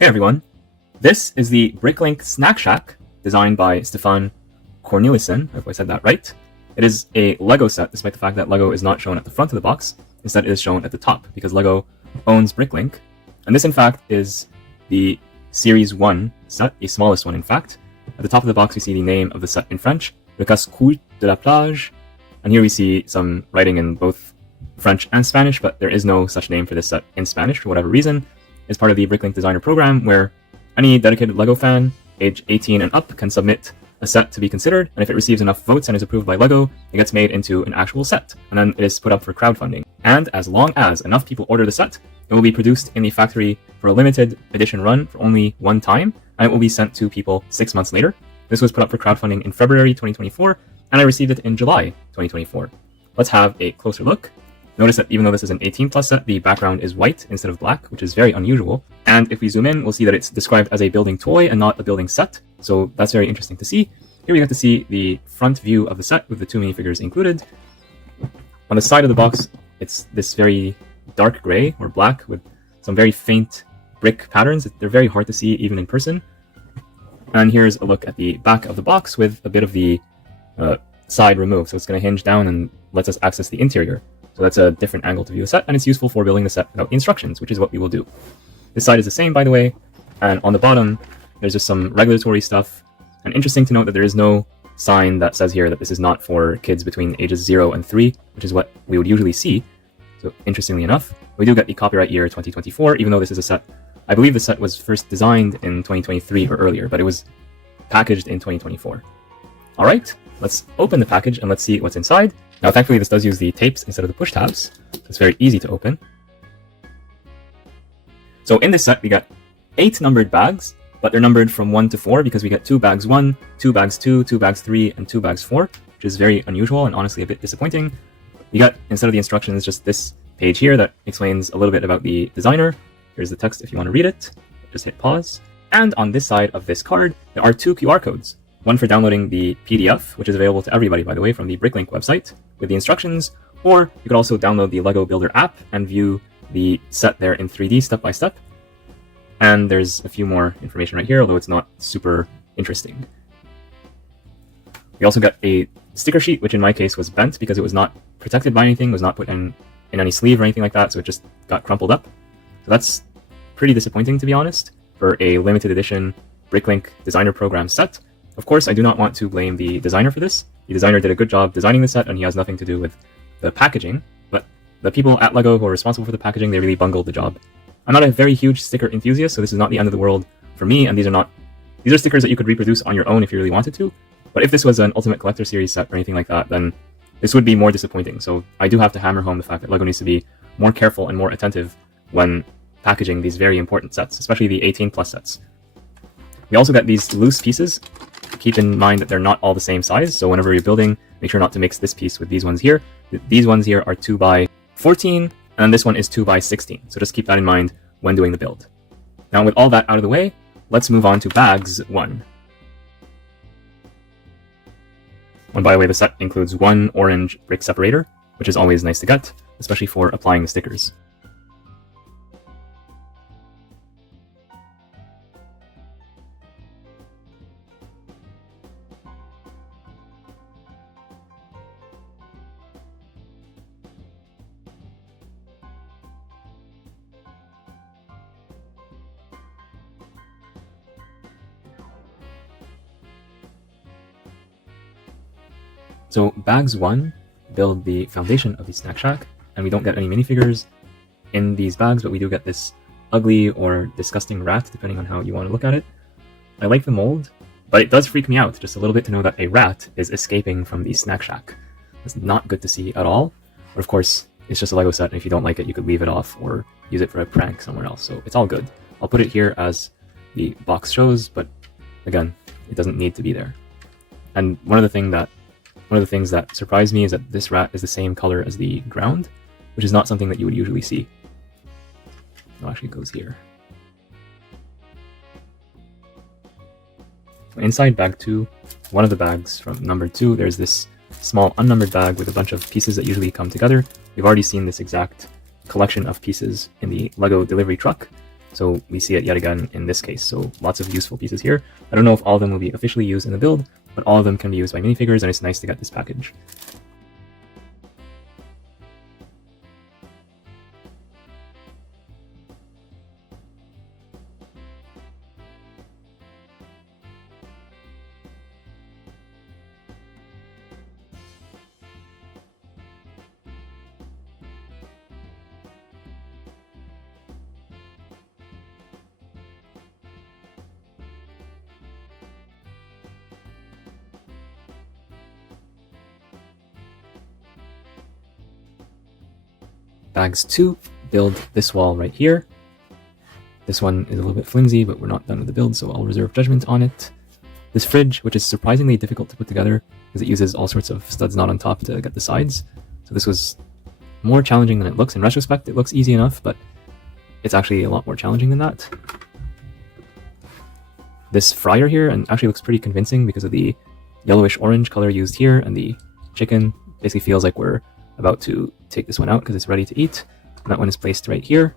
Hey everyone, this is the BrickLink Snack Shack designed by Stefan Cornelissen, if I said that right. It is a LEGO set, despite the fact that LEGO is not shown at the front of the box. Instead, it is shown at the top, because LEGO owns BrickLink. And this, in fact, is the Series 1 set, the smallest one, in fact. At the top of the box, we see the name of the set in French, Le Casse-Croûte de la Plage. And here we see some writing in both French and Spanish, but there is no such name for this set in Spanish for whatever reason. It's part of the BrickLink Designer Program, where any dedicated LEGO fan, age 18 and up, can submit a set to be considered, and if it receives enough votes and is approved by LEGO, it gets made into an actual set, and then it is put up for crowdfunding. And as long as enough people order the set, it will be produced in the factory for a limited edition run for only one time, and it will be sent to people 6 months later. This was put up for crowdfunding in February 2024, and I received it in July 2024. Let's have a closer look. Notice that even though this is an 18 plus set, the background is white instead of black, which is very unusual. And if we zoom in, we'll see that it's described as a building toy and not a building set. So that's very interesting to see. Here we get to see the front view of the set with the two minifigures included. On the side of the box, it's this very dark gray or black with some very faint brick patterns. They're very hard to see even in person. And here's a look at the back of the box with a bit of the side removed. So it's going to hinge down and lets us access the interior. So that's a different angle to view the set, and it's useful for building the set without instructions, which is what we will do. This side is the same, by the way, and on the bottom, there's just some regulatory stuff. And interesting to note that there is no sign that says here that this is not for kids between ages 0 and 3, which is what we would usually see. So interestingly enough, we do get the copyright year 2024, even though this is a set. I believe the set was first designed in 2023 or earlier, but it was packaged in 2024. All right, let's open the package and let's see what's inside. Now, thankfully, this does use the tapes instead of the push tabs, so it's very easy to open. So in this set, we got 8 numbered bags, but they're numbered from 1 to 4 because we get 2 bags 1, 2 bags 2, 2 bags 3, and 2 bags 4, which is very unusual and honestly a bit disappointing. You got, instead of the instructions, just this page here that explains a little bit about the designer. Here's the text if you want to read it. Just hit pause. And on this side of this card, there are 2 QR codes. One for downloading the PDF, which is available to everybody, by the way, from the BrickLink website with the instructions, or you could also download the LEGO Builder app and view the set there in 3D step by step. And there's a few more information right here, although it's not super interesting. We also got a sticker sheet, which in my case was bent because it was not protected by anything, was not put in any sleeve or anything like that, so it just got crumpled up. So that's pretty disappointing, to be honest, for a limited edition BrickLink Designer Program set. Of course, I do not want to blame the designer for this. The designer did a good job designing the set, and he has nothing to do with the packaging, but the people at LEGO who are responsible for the packaging, they really bungled the job. I'm not a very huge sticker enthusiast, so this is not the end of the world for me, and these are stickers that you could reproduce on your own if you really wanted to. But if this was an Ultimate Collector Series set or anything like that, then this would be more disappointing. So I do have to hammer home the fact that LEGO needs to be more careful and more attentive when packaging these very important sets, especially the 18 plus sets. We also got these loose pieces. Keep in mind that they're not all the same size, so whenever you're building, make sure not to mix this piece with these ones here. These ones here are 2 by 14, and this one is 2 by 16, so just keep that in mind when doing the build. Now, with all that out of the way, let's move on to bags 1. And by the way, the set includes 1 orange brick separator, which is always nice to get, especially for applying the stickers. So bags 1 build the foundation of the Snack Shack, and we don't get any minifigures in these bags, but we do get this ugly or disgusting rat, depending on how you want to look at it. I like the mold, but it does freak me out just a little bit to know that a rat is escaping from the Snack Shack. It's not good to see at all, but of course, it's just a LEGO set, and if you don't like it, you could leave it off or use it for a prank somewhere else, so it's all good. I'll put it here as the box shows, but again, it doesn't need to be there. And one of the things that surprised me is that this rat is the same color as the ground, which is not something that you would usually see. It actually goes here. Inside bag 2, one of the bags from number 2, there's this small unnumbered bag with a bunch of pieces that usually come together. We've already seen this exact collection of pieces in the LEGO delivery truck, So we see it yet again in this case. So lots of useful pieces here. I don't know if all of them will be officially used in the build, but all of them can be used by minifigures, and it's nice to get this package. Bags 2 build this wall right here. This one is a little bit flimsy, but we're not done with the build, so I'll reserve judgment on it. This fridge, which is surprisingly difficult to put together because it uses all sorts of studs not on top to get the sides. So this was more challenging than it looks. In retrospect, it looks easy enough, but it's actually a lot more challenging than that. This fryer here and actually looks pretty convincing because of the yellowish orange color used here, and the chicken basically feels like we're about to take this one out because it's ready to eat. And that one is placed right here.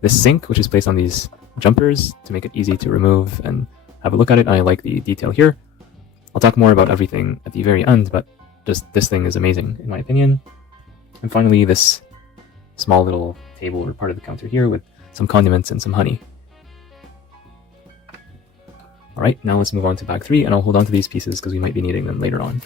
This sink, which is placed on these jumpers to make it easy to remove and have a look at it, and I like the detail here. I'll talk more about everything at the very end, but just this thing is amazing in my opinion. And finally, this small little table or part of the counter here with some condiments and some honey. Alright, now let's move on to bag 3, and I'll hold on to these pieces because we might be needing them later on.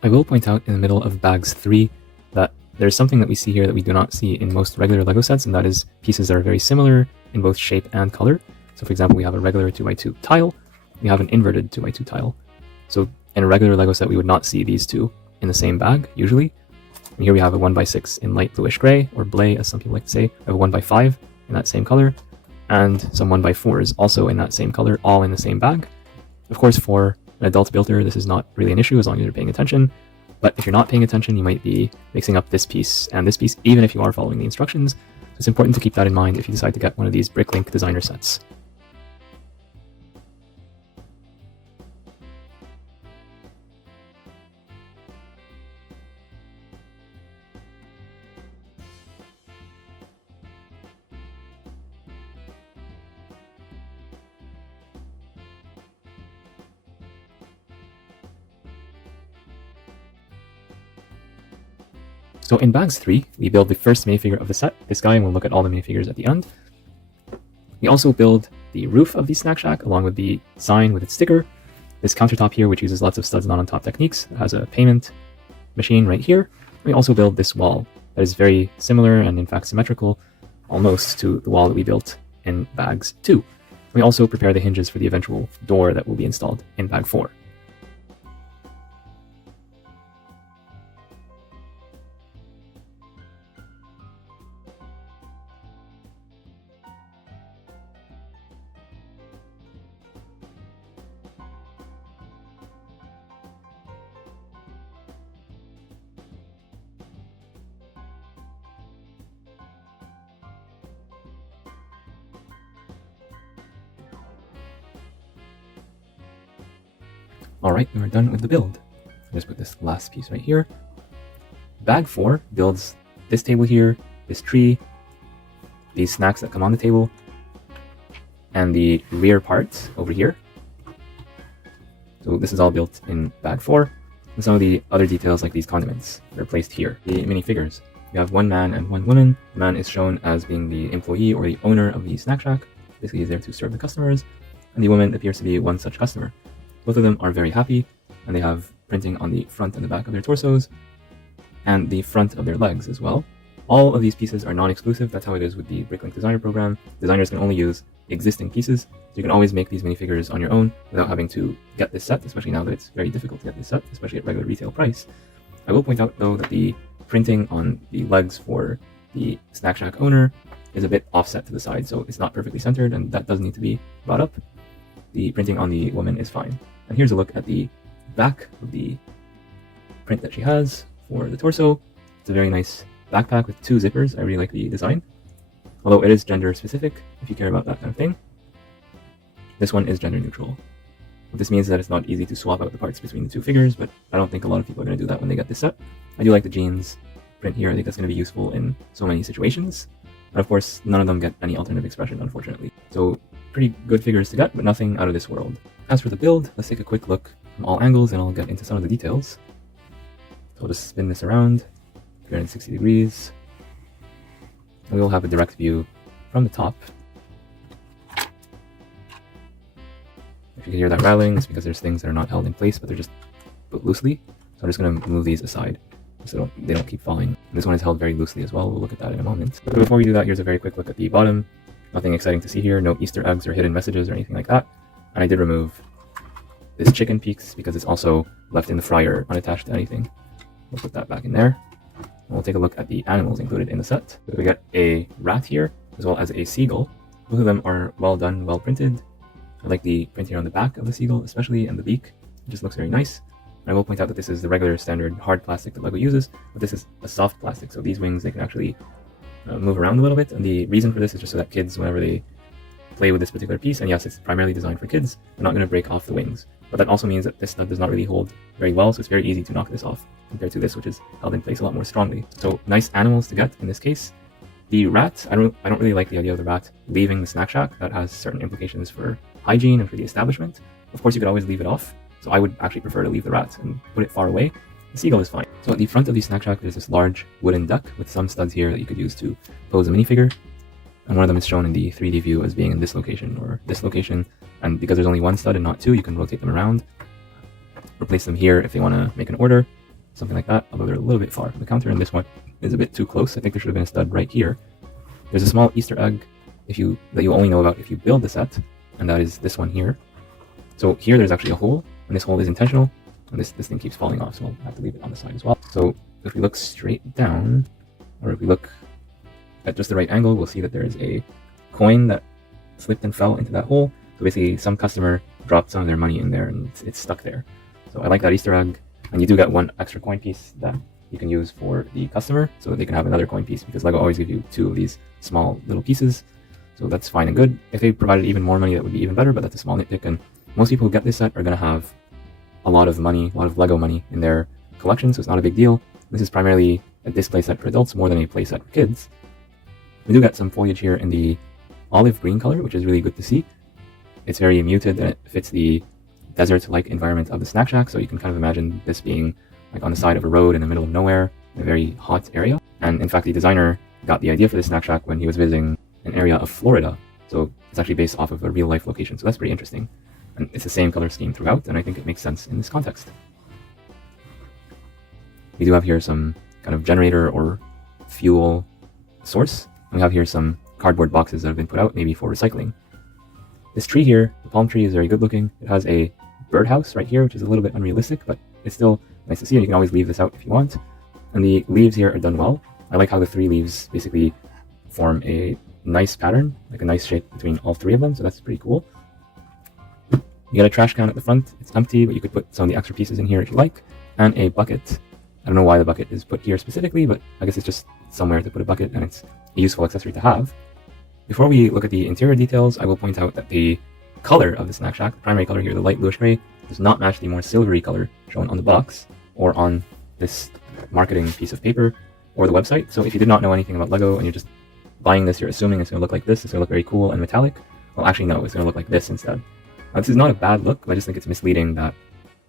I will point out in the middle of bags 3 that there's something that we see here that we do not see in most regular LEGO sets, and that is pieces that are very similar in both shape and color. So for example, we have a regular 2x2 tile, we have an inverted 2x2 tile. So in a regular LEGO set, we would not see these two in the same bag, usually. And here we have a 1x6 in light bluish gray, or blay as some people like to say. We have a 1x5 in that same color, and some 1x4s also in that same color, all in the same bag. Of course, for an adult builder, this is not really an issue as long as you're paying attention. But if you're not paying attention, you might be mixing up this piece and this piece, even if you are following the instructions. So it's important to keep that in mind if you decide to get one of these BrickLink designer sets. So in bags 3, we build the first minifigure of the set, this guy, and we'll look at all the minifigures at the end. We also build the roof of the Snack Shack along with the sign with its sticker, this countertop here which uses lots of studs not on top techniques. It has a payment machine right here. We also build this wall that is very similar and in fact symmetrical almost to the wall that we built in bags 2. We also prepare the hinges for the eventual door that will be installed in bag 4. Alright, we're done with the build. Just put this last piece right here. Bag 4 builds this table here, this tree, these snacks that come on the table, and the rear part over here. So this is all built in bag 4. And some of the other details like these condiments are placed here. The minifigures. We have one man and one woman. The man is shown as being the employee or the owner of the Snack Shack. Basically he's there to serve the customers. And the woman appears to be one such customer. Both of them are very happy, and they have printing on the front and the back of their torsos, and the front of their legs as well. All of these pieces are non-exclusive. That's how it is with the BrickLink Designer program. Designers can only use existing pieces, so you can always make these minifigures on your own without having to get this set, especially now that it's very difficult to get this set, especially at regular retail price. I will point out though that the printing on the legs for the Snack Shack owner is a bit offset to the side, so it's not perfectly centered, and that does need to be brought up. The printing on the woman is fine. And here's a look at the back of the print that she has for the torso. It's a very nice backpack with 2 zippers. I really like the design, although it is gender specific if you care about that kind of thing. This one is gender neutral. What this means is that it's not easy to swap out the parts between the 2 figures, but I don't think a lot of people are going to do that when they get this set. I do like the jeans print here. I think that's going to be useful in so many situations. And of course, none of them get any alternative expression, unfortunately. So pretty good figures to get, but nothing out of this world. As for the build, let's take a quick look from all angles and I'll get into some of the details. So I'll just spin this around 360 degrees. And we'll have a direct view from the top. If you can hear that rattling, it's because there's things that are not held in place, but they're just put loosely. So I'm just going to move these aside so they don't keep falling. This one is held very loosely as well. We'll look at that in a moment. But before we do that, here's a very quick look at the bottom. Nothing exciting to see here. No Easter eggs or hidden messages or anything like that. And I did remove this chicken piece because it's also left in the fryer unattached to anything. We'll put that back in there. And we'll take a look at the animals included in the set. So we get a rat here as well as a seagull. Both of them are well done, well printed. I like the print here on the back of the seagull especially, and the beak. It just looks very nice. And I will point out that this is the regular standard hard plastic that LEGO uses, but this is a soft plastic, so these wings, they can actually move around a little bit. And the reason for this is just so that kids, whenever they play with this particular piece, and yes, it's primarily designed for kids, they're not going to break off the wings. But that also means that this stud does not really hold very well, so it's very easy to knock this off compared to this, which is held in place a lot more strongly. So nice animals to get in this case. The rat, I don't really like the idea of the rat leaving the snack shack. That has certain implications for hygiene and for the establishment. Of course, you could always leave it off, so I would actually prefer to leave the rat and put it far away. The seagull is fine. So at the front of the snack shack, there's this large wooden duck with some studs here that you could use to pose a minifigure. And one of them is shown in the 3D view as being in this location or this location. And because there's only one stud and not 2, you can rotate them around. Replace them here if they want to make an order, something like that, although they're a little bit far from the counter, and this one is a bit too close. I think there should have been a stud right here. There's a small Easter egg that you only know about if you build the set, and that is this one here. So here there's actually a hole, and this hole is intentional, and this thing keeps falling off, so I'll have to leave it on the side as well. So if we look straight down, or if we look at just the right angle, we'll see that there is a coin that slipped and fell into that hole. So basically some customer dropped some of their money in there and it's stuck there. So I like that Easter egg, and you do get 1 extra coin piece that you can use for the customer so that they can have another coin piece, because LEGO always gives you 2 of these small little pieces. So that's fine and good. If they provided even more money, that would be even better, but that's a small nitpick, and most people who get this set are going to have a lot of money, a lot of LEGO money in their collection, so it's not a big deal. This is primarily a display set for adults more than a play set for kids. We do get some foliage here in the olive green color, which is really good to see. It's very muted and it fits the desert-like environment of the snack shack, so you can kind of imagine this being like on the side of a road in the middle of nowhere, in a very hot area. And in fact, the designer got the idea for this snack shack when he was visiting an area of Florida, so it's actually based off of a real-life location, so that's pretty interesting. And it's the same color scheme throughout, and I think it makes sense in this context. We do have here some kind of generator or fuel source. We have here some cardboard boxes that have been put out, maybe for recycling. This tree here, the palm tree, is very good looking. It has a birdhouse right here, which is a little bit unrealistic, but it's still nice to see, and you can always leave this out if you want. And the leaves here are done well. I like how the 3 leaves basically form a nice pattern, like a nice shape between all 3 of them, so that's pretty cool. You get a trash can at the front. It's empty, but you could put some of the extra pieces in here if you like. And a bucket. I don't know why the bucket is put here specifically, but I guess it's just somewhere to put a bucket, and it's a useful accessory to have. Before we look at the interior details, I will point out that the color of the snack shack, the primary color here, the light bluish gray, does not match the more silvery color shown on the box or on this marketing piece of paper or the website. So if you did not know anything about LEGO and you're just buying this, you're assuming it's going to look like this, it's going to look very cool and metallic. Well, actually no, it's going to look like this instead. Now, this is not a bad look, but I just think it's misleading that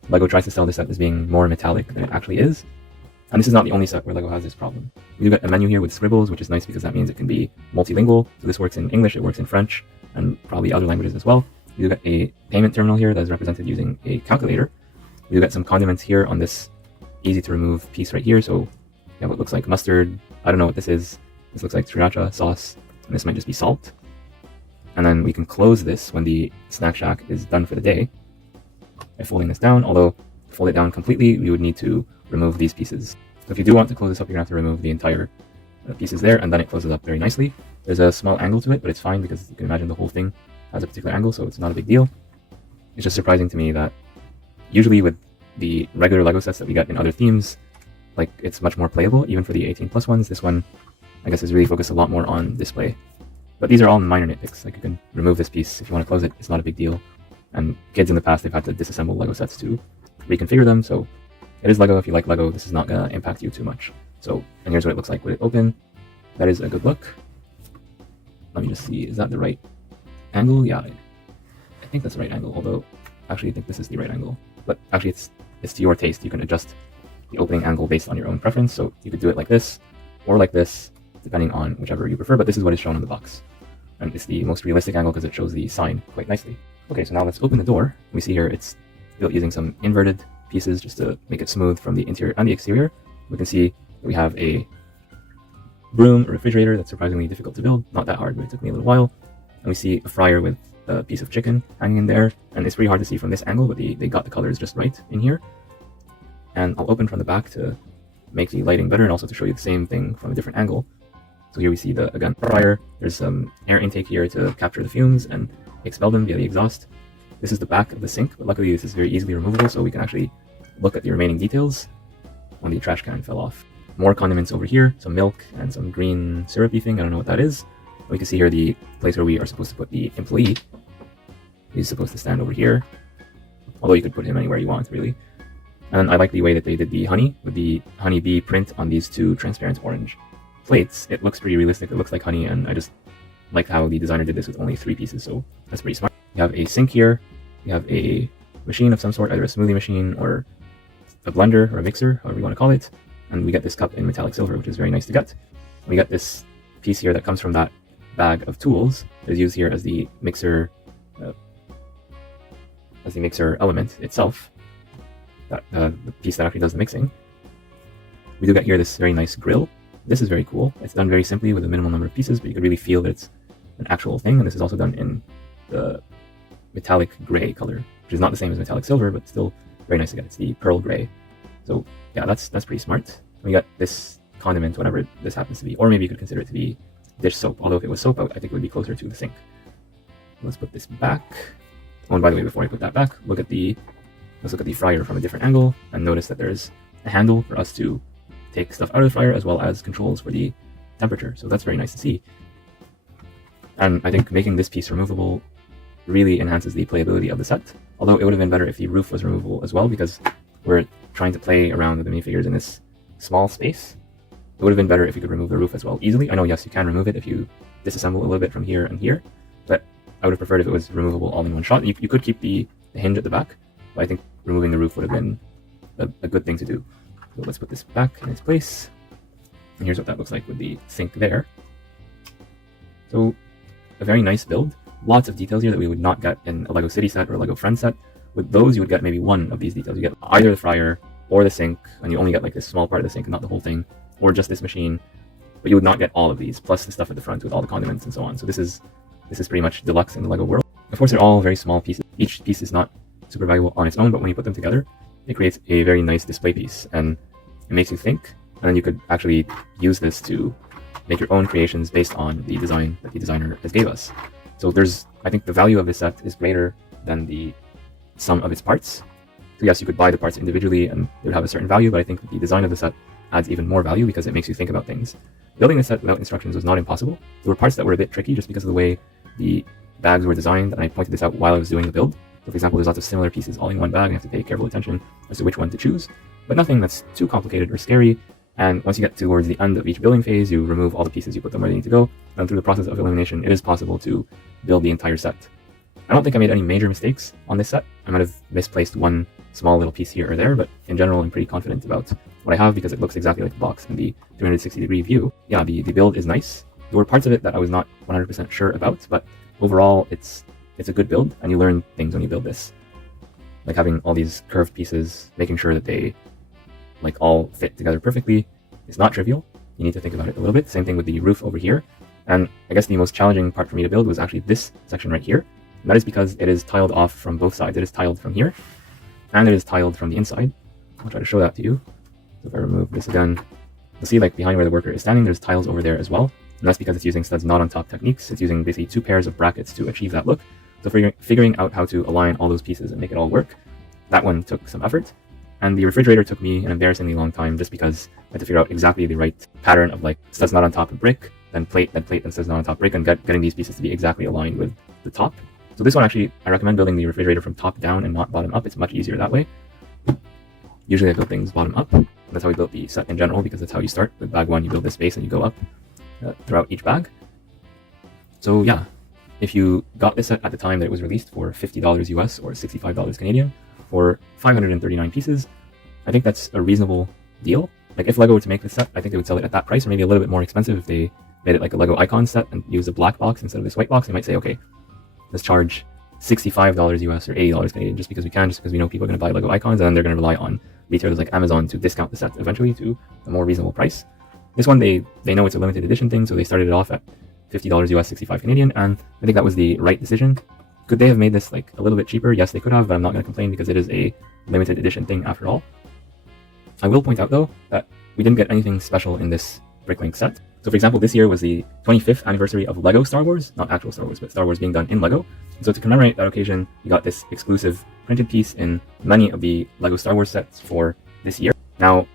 LEGO tries to sell this set as being more metallic than it actually is. And this is not the only set where LEGO has this problem. We do get a menu here with scribbles, which is nice because that means it can be multilingual. So this works in English, it works in French, and probably other languages as well. We do get a payment terminal here that is represented using a calculator. We do get some condiments here on this easy to remove piece right here. So you have what looks like mustard. I don't know what this is. This looks like sriracha sauce, and this might just be salt. And then we can close this when the snack shack is done for the day by folding this down, although to fold it down completely, we would need to remove these pieces. So if you do want to close this up, you're going to have to remove the entire pieces there, and then it closes up very nicely. There's a small angle to it, but it's fine because you can imagine the whole thing has a particular angle, so it's not a big deal. It's just surprising to me that usually with the regular LEGO sets that we get in other themes, like it's much more playable, even for the 18+ ones. This one, I guess, is really focused a lot more on display. But these are all minor nitpicks. Like you can remove this piece if you want to close it. It's not a big deal. And kids in the past, they've had to disassemble Lego sets to reconfigure them. So it is Lego. If you like Lego, this is not going to impact you too much. So, and here's what it looks like with it open. That is a good look. Let me just see, is that the right angle? Yeah, I think that's the right angle, although actually I think this is the right angle. But actually it's to your taste. You can adjust the opening angle based on your own preference. So you could do it like this or like this, depending on whichever you prefer, but this is what is shown on the box. And it's the most realistic angle because it shows the sign quite nicely. Okay, so now let's open the door. We see here it's built using some inverted pieces just to make it smooth from the interior and the exterior. We can see that we have a broom, a refrigerator that's surprisingly difficult to build. Not that hard, but it took me a little while. And we see a fryer with a piece of chicken hanging in there. And it's pretty hard to see from this angle, but they got the colors just right in here. And I'll open from the back to make the lighting better and also to show you the same thing from a different angle. So here we see the, again, fryer. There's some air intake here to capture the fumes and expel them via the exhaust. This is the back of the sink, but luckily this is very easily removable, so we can actually look at the remaining details when the trash can fell off. More condiments over here, some milk and some green syrupy thing, I don't know what that is. We can see here the place where we are supposed to put the employee. He's supposed to stand over here, although you could put him anywhere you want, really. And I like the way that they did the honey, with the honeybee print on these two transparent orange plates. It looks pretty realistic, it looks like honey, and I just like how the designer did this with only 3 pieces, so that's pretty smart. We have a sink here, we have a machine of some sort, either a smoothie machine or a blender or a mixer, however you want to call it. And we get this cup in metallic silver, which is very nice to get. We get this piece here that comes from that bag of tools that is used here as the mixer element itself. That the piece that actually does the mixing. We do get here this very nice grill. This is very cool. It's done very simply with a minimal number of pieces, but you can really feel that it's an actual thing. And this is also done in the metallic gray color, which is not the same as metallic silver, but still very nice to get. It's the pearl gray. So yeah, that's pretty smart. We got this condiment, whatever this happens to be, or maybe you could consider it to be dish soap. Although if it was soap, I think it would be closer to the sink. Let's put this back. Oh, and by the way, before I put that back, let's look at the fryer from a different angle and notice that there's a handle for us to take stuff out of the fryer as well as controls for the temperature. So that's very nice to see. And I think making this piece removable really enhances the playability of the set. Although it would have been better if the roof was removable as well, because we're trying to play around with the minifigures in this small space. It would have been better if you could remove the roof as well easily. I know, yes, you can remove it if you disassemble a little bit from here and here, but I would have preferred if it was removable all in one shot. You could keep the hinge at the back, but I think removing the roof would have been a good thing to do. So let's put this back in its place. And here's what that looks like with the sink there. So a very nice build. Lots of details here that we would not get in a LEGO City set or a LEGO Friends set. With those, you would get maybe one of these details. You get either the fryer or the sink, and you only get like this small part of the sink and not the whole thing, or just this machine. But you would not get all of these, plus the stuff at the front with all the condiments and so on. So this is pretty much deluxe in the LEGO world. Of course, they're all very small pieces. Each piece is not super valuable on its own, but when you put them together, it creates a very nice display piece, and it makes you think. And then you could actually use this to make your own creations based on the design that the designer has gave us. So I think the value of this set is greater than the sum of its parts. So yes, you could buy the parts individually and they would have a certain value, but I think the design of the set adds even more value because it makes you think about things. Building this set without instructions was not impossible. There were parts that were a bit tricky just because of the way the bags were designed, and I pointed this out while I was doing the build. So for example, there's lots of similar pieces all in one bag and you have to pay careful attention as to which one to choose, but nothing that's too complicated or scary. And once you get towards the end of each building phase, you remove all the pieces, you put them where they need to go, and through the process of elimination, it is possible to build the entire set. I don't think I made any major mistakes on this set. I might have misplaced one small little piece here or there, but in general, I'm pretty confident about what I have because it looks exactly like the box in the 360-degree view. Yeah, the build is nice. There were parts of it that I was not 100% sure about, but overall, it's a good build, and you learn things when you build this. Like having all these curved pieces, making sure that they like all fit together perfectly. It's not trivial. You need to think about it a little bit. Same thing with the roof over here. And I guess the most challenging part for me to build was actually this section right here. And that is because it is tiled off from both sides. It is tiled from here, and it is tiled from the inside. I'll try to show that to you. So if I remove this again, you'll see like behind where the worker is standing, there's tiles over there as well. And that's because it's using studs not on top techniques. It's using basically 2 pairs of brackets to achieve that look. So figuring out how to align all those pieces and make it all work, that one took some effort. And the refrigerator took me an embarrassingly long time just because I had to figure out exactly the right pattern of like studs not on top of brick, then plate, then studs not on top brick, and getting these pieces to be exactly aligned with the top. So this one actually, I recommend building the refrigerator from top down and not bottom up. It's much easier that way. Usually I build things bottom up. That's how we built the set in general, because that's how you start. With bag 1, you build this base and you go up throughout each bag. So yeah, if you got this set at the time that it was released for $50 US or $65 Canadian for 539 pieces, I think that's a reasonable deal. Like if LEGO were to make this set, I think they would sell it at that price, or maybe a little bit more expensive if they made it like a LEGO icon set and use a black box instead of this white box. They might say, okay, let's charge $65 US or $80 Canadian just because we can, just because we know people are going to buy LEGO icons, and then they're going to rely on retailers like Amazon to discount the set eventually to a more reasonable price. This one, they know it's a limited edition thing, so they started it off at $50 US, 65 Canadian, and I think that was the right decision. Could they have made this like a little bit cheaper? Yes, they could have, but I'm not going to complain because it is a limited edition thing after all. I will point out though that we didn't get anything special in this BrickLink set. So for example, this year was the 25th anniversary of LEGO Star Wars, not actual Star Wars, but Star Wars being done in LEGO. And so to commemorate that occasion, we got this exclusive printed piece in many of the LEGO Star Wars sets for this year. Now,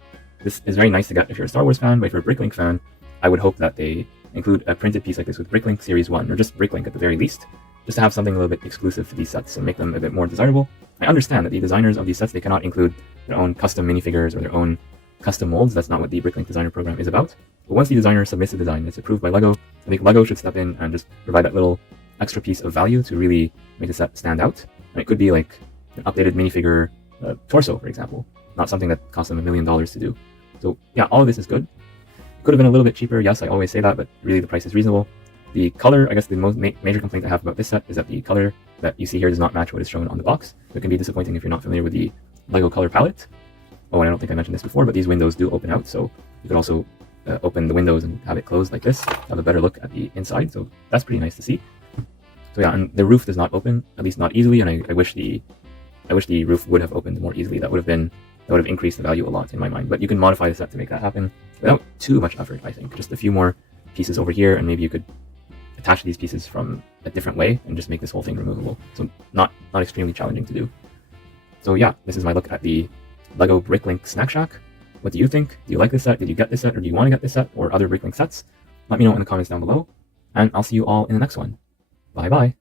this is very nice to get if you're a Star Wars fan, but if you're a BrickLink fan, I would hope that they include a printed piece like this with BrickLink Series 1, or just BrickLink at the very least, just to have something a little bit exclusive to these sets and make them a bit more desirable. I understand that the designers of these sets, they cannot include their own custom minifigures or their own custom molds. That's not what the BrickLink designer program is about. But once the designer submits a design that's approved by LEGO, I think LEGO should step in and just provide that little extra piece of value to really make the set stand out. And it could be like an updated minifigure torso, for example, not something that cost them $1 million to do. So yeah, all of this is good. It could have been a little bit cheaper, yes, I always say that, but really the price is reasonable. The color, I guess the most major complaint I have about this set is that the color that you see here does not match what is shown on the box. So it can be disappointing if you're not familiar with the LEGO color palette. Oh, and I don't think I mentioned this before, but these windows do open out, so you could also open the windows and have it closed like this, have a better look at the inside, so that's pretty nice to see. So yeah, and the roof does not open, at least not easily, and I wish the roof would have opened more easily. That would have increased the value a lot in my mind, but you can modify the set to make that happen without too much effort, I think. Just a few more pieces over here, and maybe you could attach these pieces from a different way and just make this whole thing removable. So not extremely challenging to do. So yeah, this is my look at the LEGO BrickLink Snack Shack. What do you think? Do you like this set? Did you get this set, or do you want to get this set or other BrickLink sets? Let me know in the comments down below, and I'll see you all in the next one. Bye bye.